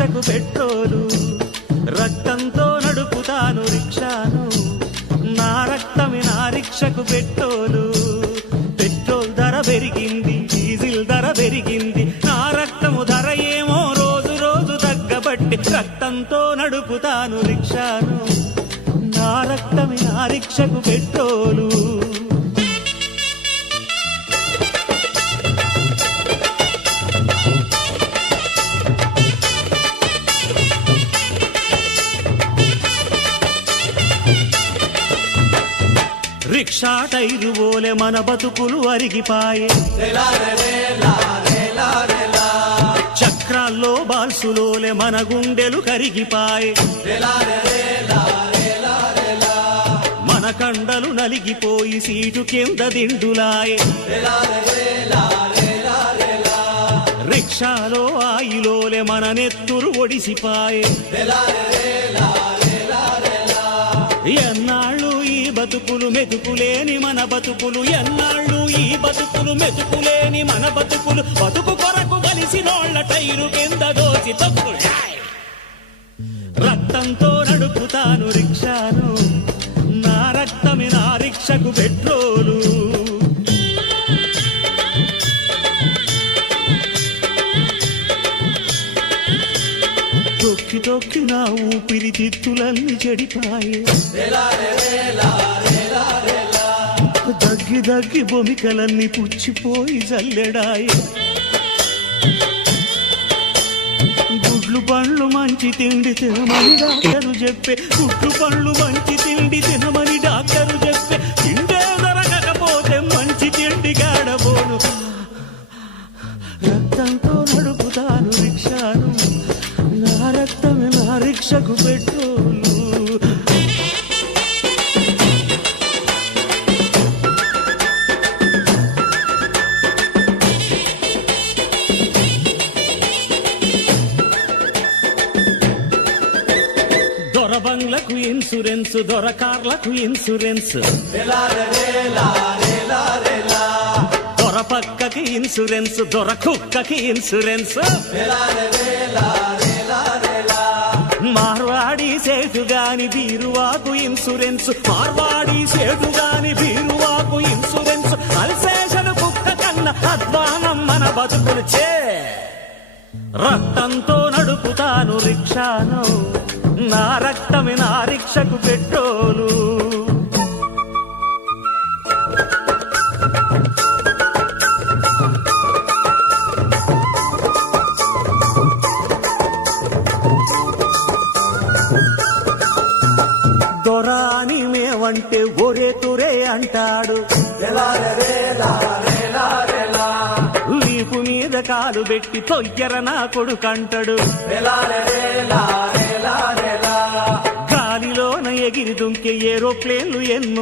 రిక్షకు petrol, రక్తంతో నడుపుతాను రిక్షాను, నా రక్తమే నా రిక్షకు పెట్రోలు. పెట్రోల్ ధర పెరిగింది, డీజిల్ ధర పెరిగింది, నా రక్తము ధర ఏమో రోజు రోజు తగ్గబట్టి రక్తంతో నడుపుతాను రిక్షాను, నా రక్తమే నా రిక్షకు పెట్రోలు. రిక్షా టైరు పోలే మన బతుకులు అరిగిపాయే, చక్రాల్లో బాల్సులోలే మన గుండెలు కరిగిపాయే, మన కండలు నలిగిపోయి సీటు కింద దిండులాయే. రిక్షాలో ఆయిలోలే మన నెత్తురు ఒడిసిపాయే. ఎన్నాళ్ళు ఈ బతుకులు మెతుకులేని మన బతుకులు, ఎన్నాళ్ళు ఈ బతుకులు మెతుకులేని మన బతుకులు, బతుకు కొరకు కలిసినోళ్ల టైరు కింద దోసి తప్పులు. రక్తంతో నడుపుతాను రిక్షాను, నా రక్తమే నా రిక్షకు పెట్రోలు. తొక్కి తొక్కి నా ఊపిరి తిత్తులన్నీ చెడిపాయే, దగ్గి దగ్గి బొమికలన్నీ పుచ్చిపోయి జల్లెడాయే. గుడ్లు పండ్లు మంచి తిండి తినమని డాక్టరు చెప్పే, గుడ్లు పండ్లు మంచి తిండి తినమని డాక్టరు చెప్పే, తిండే దొరకకపోతే మంచి తిండి గాడబోను. రక్తంతో నడుపుతాను రిక్షాను, నా రక్తమే నా రిక్షకు పెట్రోలు. దొర బంగ్లకు ఇన్సూరెన్స్, దొర కార్లకు ఇన్సూరెన్స్, దొర పక్కకి ఇన్సూరెన్స్, దొర కుక్కకి ఇన్సూరెన్స్. మార్వాడి సేటు గాని బీరువాకు ఇన్సూరెన్స్, మార్వాడి సేటు గాని బీరువాకు ఇన్సూరెన్స్. అల్సేషన్ కుక్క కన్నా అధ్వానం మన బతుకులు చే. రక్తంతో నడుపుతాను రిక్షాను, నా రక్తమే నా రిక్షకు పెట్రోలు. దొర అని మేమంటే ఒరే తురే అంటాడు, వీపు మీద కాలు పెట్టి తొయ్యర నా కొడుకంటాడు. గాలిలోన ఎగిరి దుంకే ఏరోప్లేన్లు ఎన్నో